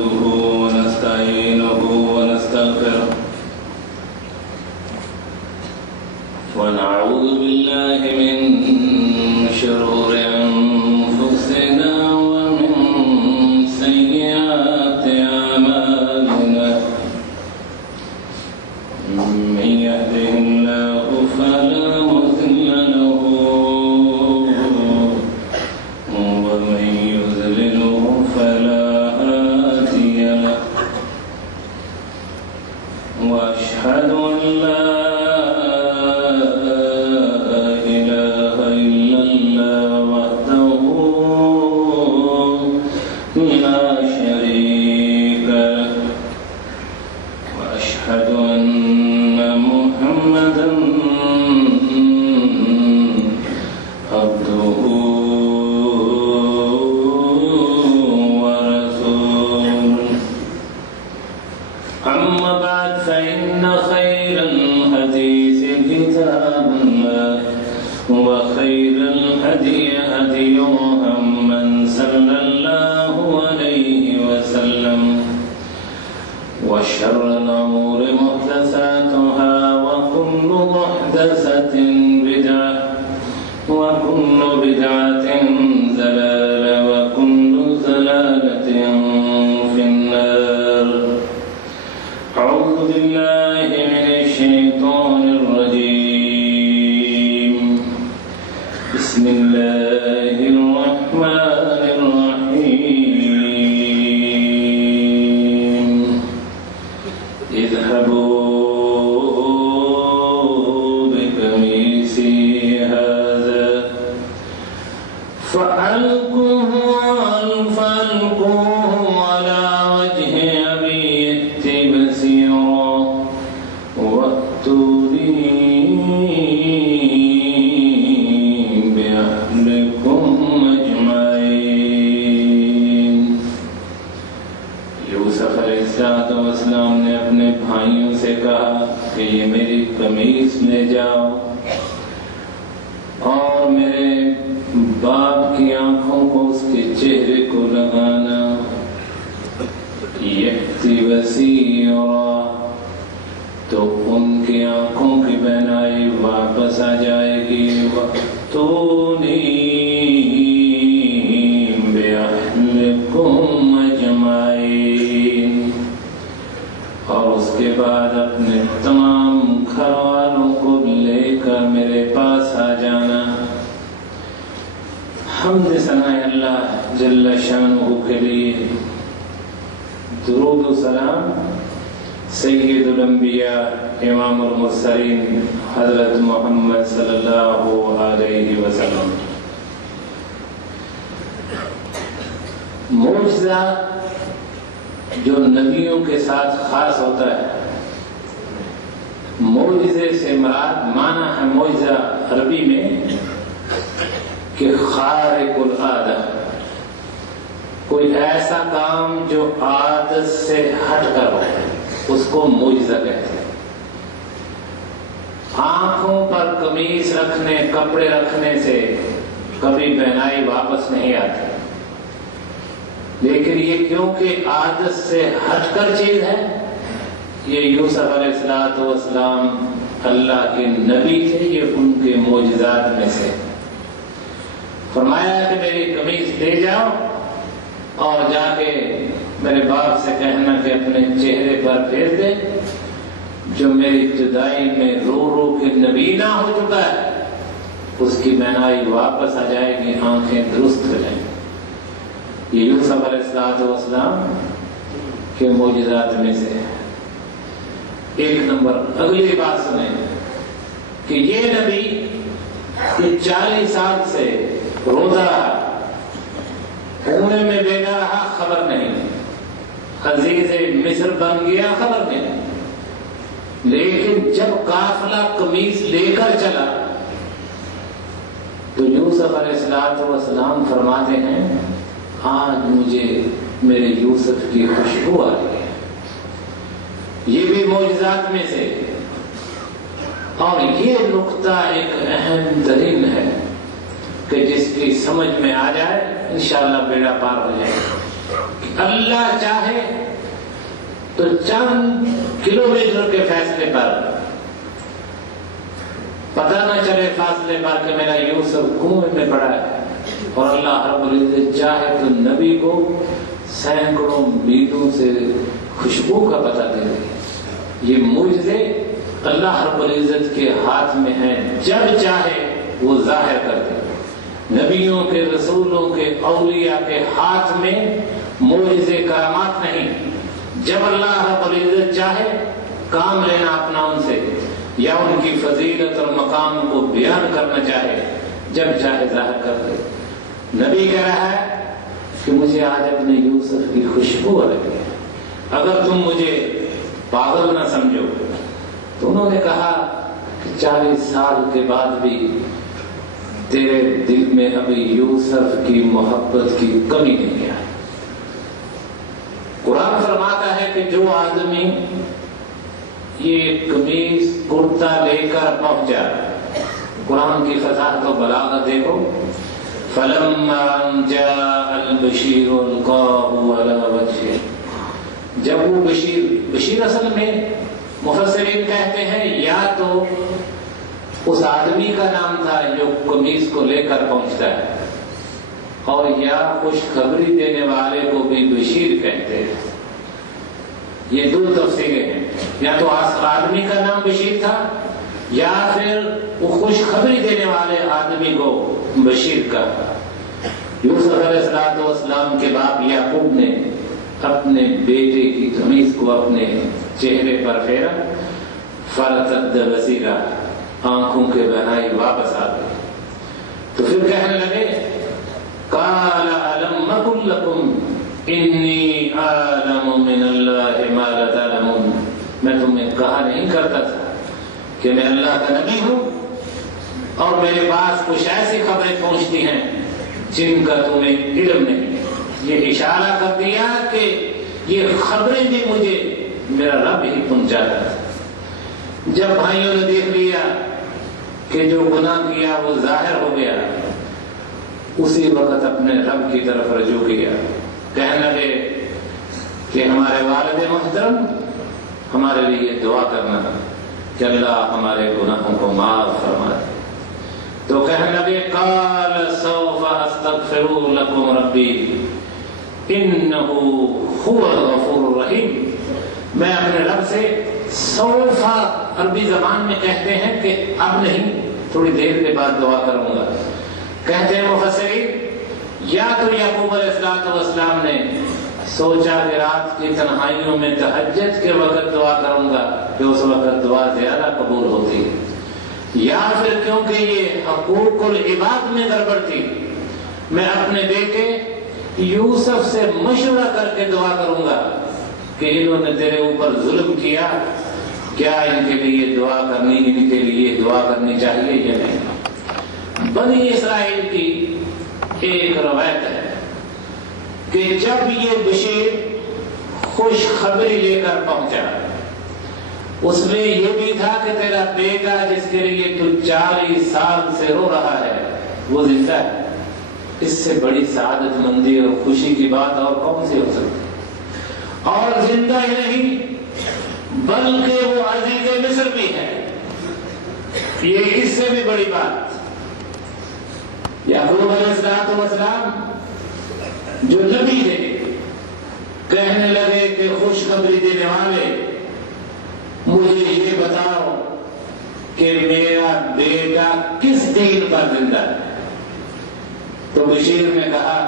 نحمده ونستعينه ونستغفره ونعوذ بالله من شرور أنفسنا ومن سيئات أعمالنا من يهده الله فلا مضل له ومن يضلله فلا هادي له وأشهد أن لا وشر الأمور محدثاتها وكل محدثة بدعة وكل بدعة ضلالة وكل ضلالة في النار. أعوذ بالله من الشيطان الرجيم. بسم الله الرحمن الرحيم. اذهبوا بقميصي هذا فألقوه على وجه أبي يأت بصيرا وأتوني بأهلكم أجمعين. یوسف علیہ السلام نے اپنے بھائیوں سے کہا کہ یہ میری قمیص لے جاؤ اور میرے باپ کی آنکھوں کو اس کے چہرے کو لگانا. یأتی بصیرا تو ان کی آنکھوں کی بینائی واپس آ جائے گی. وَأْتُونِي بِأَهْلِكُمْ أَجْمَعِينَ اور اس کے بعد اپنے تمام گھر والوں کو لے کر میرے پاس آ جانا. حمد ثنا اللہ جل شانہ کے لیے درود و سلام سید الانبیاء امام المرسلین حضرت محمد صلی اللہ علیہ وسلم. معجزہ جو نبیوں کے ساتھ خاص ہوتا ہے. معجزے سے مراد معنی ہے معجزہ عربی میں کہ خارق العادہ، کوئی ایسا کام جو عادت سے ہٹ کر ہو اس کو معجزہ کہتے ہیں. آنکھوں پر قمیص رکھنے کپڑے رکھنے سے کبھی بینائی واپس نہیں آتی، لیکن یہ کیونکہ عادت سے ہٹ کر چیز ہے. یہ یوسف علیہ السلام اللہ کے نبی تھے، یہ ان کے معجزات میں سے. فرمایا کہ میری قمیص لے جاؤ اور جا کے میرے باپ سے کہنا کہ اپنے چہرے پر پھیر دے. جو میری جدائی میں رو رو کے نبینا ہو چکا ہے اس کی بینائی واپس آ جائے گی، آنکھیں درست ہو جائیں گی. یہ یوسف علیہ السلام کے معجزات میں سے ہے. ایک نمبر اگلی بات سنیں کہ یہ نبی 40 سال سے روزہ رہا، کونے میں بیٹھا رہا، خبر نہیں. عزیز مصر بن گیا، خبر نہیں. لیکن جب قافلہ قمیص لے کر چلا تو یوسف علیہ السلام فرماتے ہیں آج مجھے میرے یوسف کی خوشبو آ رہی ہے. یہ بھی معجزات میں سے. اور یہ نقطہ ایک اہم ترین ہے کہ جس کی سمجھ میں آ جائے انشاءاللہ بیڑا پار ہو جائے. اللہ چاہے تو چند کلومیٹر کے فاصلے پر پتہ نہ چلے فاصلے پر کہ میرا یوسف کنویں میں پڑا ہے، اور اللہ رب العزت چاہے تو نبی کو سینکڑوں میلوں سے خوشبو کا پتہ دے دے۔ یہ معجزے اللہ رب العزت کے ہاتھ میں ہیں، جب چاہے وہ ظاہر کر دے۔ نبیوں کے، رسولوں کے، اولیاء کے ہاتھ میں معجزے کرامات نہیں۔ جب اللہ رب العزت چاہے کام لینا اپنا ان سے، یا ان کی فضیلت اور مقام کو بیان کرنا چاہے، جب چاہے ظاہر کر دے۔ نبی کہہ رہا ہے کہ مجھے آج اپنے یوسف کی خوشبو آ رہی ہے، اگر تم مجھے پاگل نہ سمجھو۔ تو انہوں نے کہا کہ 40 سال کے بعد بھی تیرے دل میں ابھی یوسف کی محبت کی کمی نہیں آئی۔ قرآن فرماتا ہے کہ جو آدمی یہ قمیص کرتا لے کر پہنچا، قرآن کی فصاحت و بلاغت دیکھو، فَلَمَّا جَاءَ الْبَشِيرُ أَلْقَاهُ عَلَى وَجْهِهِ، جب وہ بشیر اصل میں مفسرین کہتے ہیں یا تو اس آدمی کا نام تھا جو قمیص کو لے کر پہنچتا ہے، اور یا خوشخبری دینے والے کو بھی بشیر کہتے ہیں۔ یہ دو تفسیریں ہیں، یا تو آدمی کا نام بشیر تھا، یا پھر وہ خوشخبری دینے والے آدمی کو بشیر کہا۔ یوسف علیہ السلام کے باپ یعقوب نے اپنے بیٹے کی قمیص کو اپنے چہرے پر پھیرا، فَرَتَدَّ بَصِيرًا، آنکھوں کے بہائی واپس آ گئے۔ تو پھر کہنے لگے قَالَ أَلَمْ أَقُل لَّكُمْ إِنِّي أَعْلَمُ مِنَ اللَّهِ مَا لَا تَعْلَمُونَ، میں تمہیں کہا نہیں کرتا تھا کہ میں اللہ کا نبی ہوں اور میرے پاس کچھ ایسی خبریں پہنچتی ہیں جن کا تمہیں علم نہیں۔ یہ اشارہ کر دیا کہ یہ خبریں بھی مجھے میرا رب ہی پہنچاتا تھا۔ جب بھائیوں نے دیکھ لیا کہ جو گناہ کیا وہ ظاہر ہو گیا، اسی وقت اپنے رب کی طرف رجوع کیا، کہنے لگے کہ ہمارے والد محترم ہمارے لیے دعا کرنا کہ اللہ ہمارے گناہوں کو معاف فرما دے۔ تو کہنے لگے قال سوف استغفر لكم ربی انه هو الغفور الرحیم، میں اپنے رب سے سوف، عربی زبان میں کہتے ہیں کہ اب نہیں، تھوڑی دیر کے بعد دعا کروں گا۔ کہتے ہیں مفسرین یا تو یعقوب علیہ السلام نے سوچا کہ رات کی تنہائیوں میں تہجد کے وقت دعا کروں گا کہ اس وقت دعا زیادہ قبول ہوتی ہے، یا پھر کیونکہ یہ حقوق العباد میں گڑبڑ تھی، میں اپنے بیٹے یوسف سے مشورہ کر کے دعا کروں گا کہ انہوں نے تیرے اوپر ظلم کیا، کیا ان کے لیے دعا کرنی، ان کے لیے دعا کرنی چاہیے یا نہیں۔ بنی اسرائیل کی ایک روایت ہے کہ جب یہ بشیر خوشخبری لے کر پہنچا، اس میں یہ بھی تھا کہ تیرا بیٹا جس کے لیے تو 40 سال سے رو رہا ہے وہ زندہ ہے۔ اس سے بڑی سعادت مندی اور خوشی کی بات اور کون سی ہو سکتی؟ اور زندہ ہی نہیں بلکہ وہ عزیز مصر بھی ہے، یہ اس سے بھی بڑی بات۔ یعقوب علیہ السلام جو نبی تھے کہنے لگے کہ خوشخبری دینے والے مجھے یہ بتاؤ کہ میرا بیٹا کس دین پر زندہ ہے۔ تو بشیر نے کہا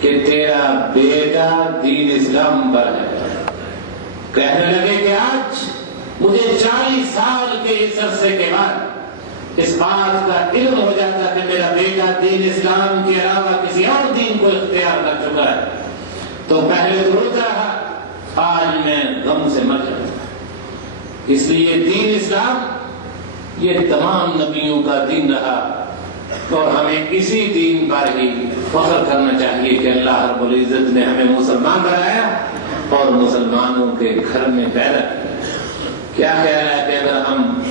کہ تیرا بیٹا دین اسلام پر ہے۔ کہنے لگے کہ آج مجھے 40 سال کے اس عرصے کے بعد اس بات کا علم ہو جاتا کہ میرا بیٹا دین اسلام کے علاوہ کسی اور دین کو اختیار کر چکا ہے تو پہلے تو روتا رہا، آج میں غم سے مر جاتا۔ اس لیے دین اسلام یہ تمام نبیوں کا دین رہا اور ہمیں اسی دین پر ہی فخر کرنا چاہیے کہ اللہ رب العزت نے ہمیں مسلمان بنایا اور مسلمانوں کے گھر میں پیدا کیا۔ کیا کہہ رہا ہے کہ اگر ہم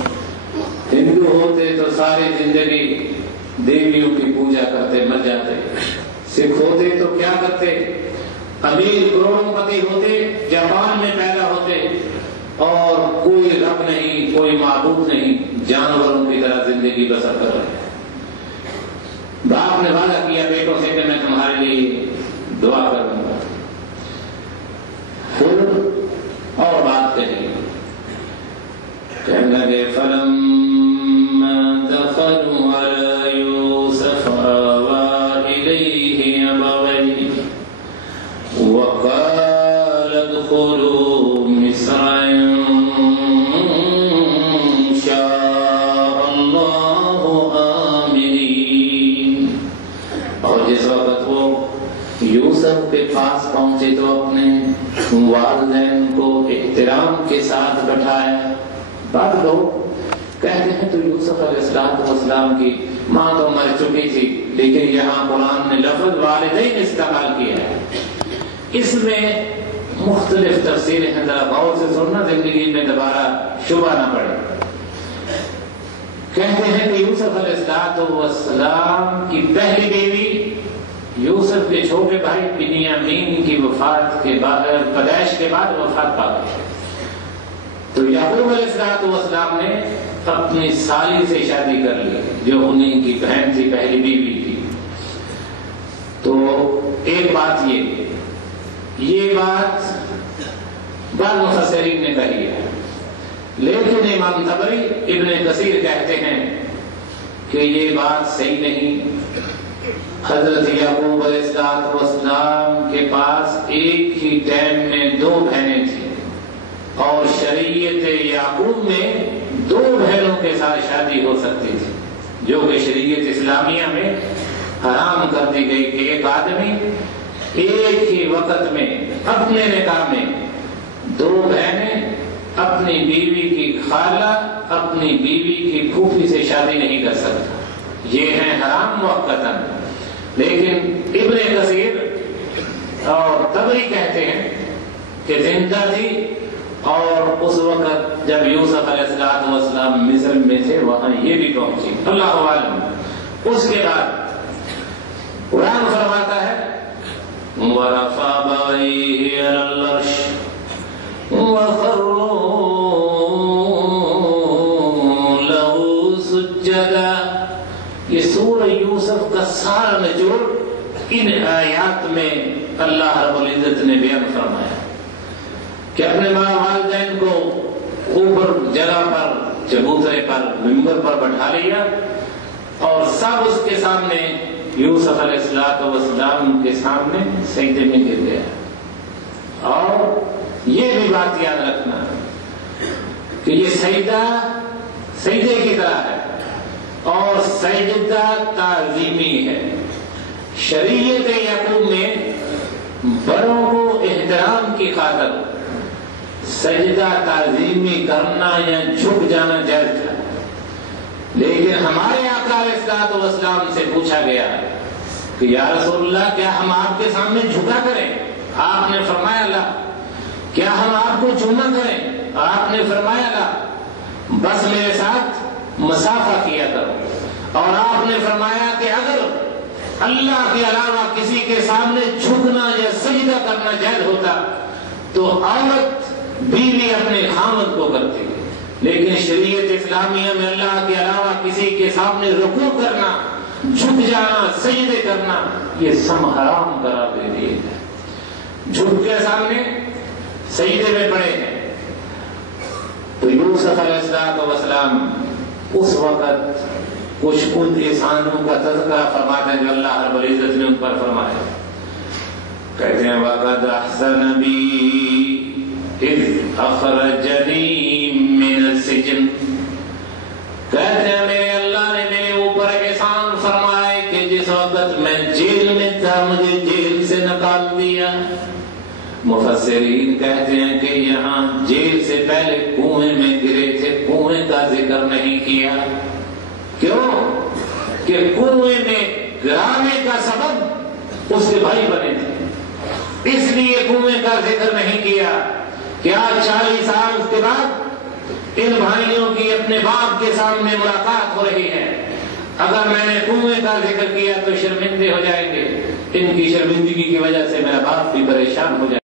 ہندو ہوتے تو ساری زندگی دیویوں کی پوجا کرتے مر جاتے، سکھ ہوتے تو کیا کرتے، امیر کروڑوں پتی ہوتے، جاپان میں پیدا ہوتے، اور کوئی رب نہیں، کوئی معبود نہیں، جانوروں کی طرح زندگی بسر کر رہے ہیں۔ باپ نے وعدہ کیا بیٹوں سے کہ میں تمہارے لیے دعا کروں گا، پھر اور بات کہی، کہنے لگے فلما دخلوا على يوسف آوى إليه أبويه وقال ادخلوا مصر إن شاء الله آمنين۔ اور جس وقت وہ یوسف کے پاس پہنچے تو اپنے والدین کو احترام کے ساتھ بٹھایا۔ بعض لوگ کہتے ہیں تو یوسف علیہ السلام کی ماں تو مر چکی تھی، لیکن یہاں قرآن نے لفظ والدین استعمال کیا ہے، اس میں مختلف تفسیریں ہیں، ذرا غور سے سننا زندگی میں دوبارہ شبہ نہ پڑے۔ کہتے ہیں کہ یوسف علیہ السلام کی پہلی بیوی یوسف کے چھوٹے بھائی بنیامین کی وفات کے بعد، پیدائش کے بعد وفات پا گئی، تو یعقوب علیہ السلام نے اپنی سالی سے شادی کر لی جو انہیں کی بہن تھی، پہلی بیوی تھی۔ تو ایک بات یہ بات بعض مفسرین نے کہی ہے، لیکن امام طبری ابن کثیر کہتے ہیں کہ یہ بات صحیح نہیں۔ حضرت یعقوب علیہ السلام کے پاس ایک ہی ٹائم میں 2 بہنیں تھیں، اور شریعت یعقوب میں 2 بہنوں کے ساتھ شادی ہو سکتی تھی، جو کہ شریعت اسلامیہ میں حرام کر دی گئی کہ ایک آدمی ایک ہی وقت میں اپنے نکاح میں 2 بہنیں اپنی بیوی کی خالہ اپنی بیوی کی پھوپھی سے شادی نہیں کر سکتا، یہ ہے حرام موقتاً۔ لیکن ابن کثیر اور طبری کہتے ہیں کہ زندہ تھی، اور اس وقت جب یوسف علیہ السلام مصر میں تھے وہاں یہ بھی پہنچی، اللہ عالم۔ اس کے بعد قرآن فرماتا ہے وَرَفَعَ أَبَوَيْهِ عَلَى الْعَرْشِ وَخَرُّوا لَهُ سُجَّدًا۔ یہ سورہ یوسف کا سارا نچوڑ ان آیات میں اللہ رب العزت نے بیان فرمایا کہ اپنے ماں والدین کو اوپر جگہ پر، چبوترے پر، ممبر پر بٹھا لیا، اور سب اس کے سامنے یوسف علیہ السلام کے سامنے سجدے میں گر گیا۔ اور یہ بھی بات یاد رکھنا کہ یہ سجدے کی طرح ہے، اور سجدہ تعظیمی ہے۔ شریعت یعقوب میں بڑوں کو احترام کی خاطر سجدہ تعظیمی کرنا یا جھک جانا جائز تھا، لیکن ہمارے آقا علیہ السلام سے پوچھا گیا کہ یا رسول اللہ کیا ہم آپ کے سامنے جھکا کریں؟ آپ نے فرمایا لا۔ کیا ہم آپ کو چوما کریں؟ آپ نے فرمایا لا، بس میرے ساتھ مسافہ کیا کرو۔ اور آپ نے فرمایا کہ اگر اللہ کے علاوہ کسی کے سامنے جھکنا یا سجدہ کرنا جائز ہوتا تو عورت بیوی اپنے خاوند کو کرتی، لیکن شریعت اسلامیہ میں اللہ کے علاوہ کسی کے سامنے رکوع کرنا، جھک جانا، سجدے کرنا، یہ سب حرام قرار دے دیے ہے۔ جھک کے سامنے سجدے میں پڑے ہیں۔ تو یوسف علیہ السلام اس وقت کچھ ان احسانوں کا تذکرہ فرماتا ہے جو اللہ رب العزت نے ان پر فرمایا۔ کہتے ہیں وَقَدْ أَحْسَنَ بِي إِذْ أَخْرَجَنِي مِنَ السِّجْنِ۔ کہتے ہیں میرے اللہ نے میرے اوپر احسان فرمائے کہ جس وقت میں جیل میں تھا مجھے جیل سے نکال دیا۔ مفسرین کہتے ہیں کہ یہاں جیل سے پہلے کنویں میں گرے تھے، کنویں کا ذکر نہیں کیا۔ کیوں؟ کہ کنویں میں گرانے کا سبب اس کے بھائی بنے تھے، اس لیے کنویں کا ذکر نہیں کیا۔ کیا 40 سال کے بعد ان بھائیوں کی اپنے باپ کے سامنے ملاقات ہو رہی ہے، اگر میں نے کنویں کا ذکر کیا تو شرمندے ہو جائیں گے، ان کی شرمندگی کی وجہ سے میرا باپ بھی پریشان ہو جائے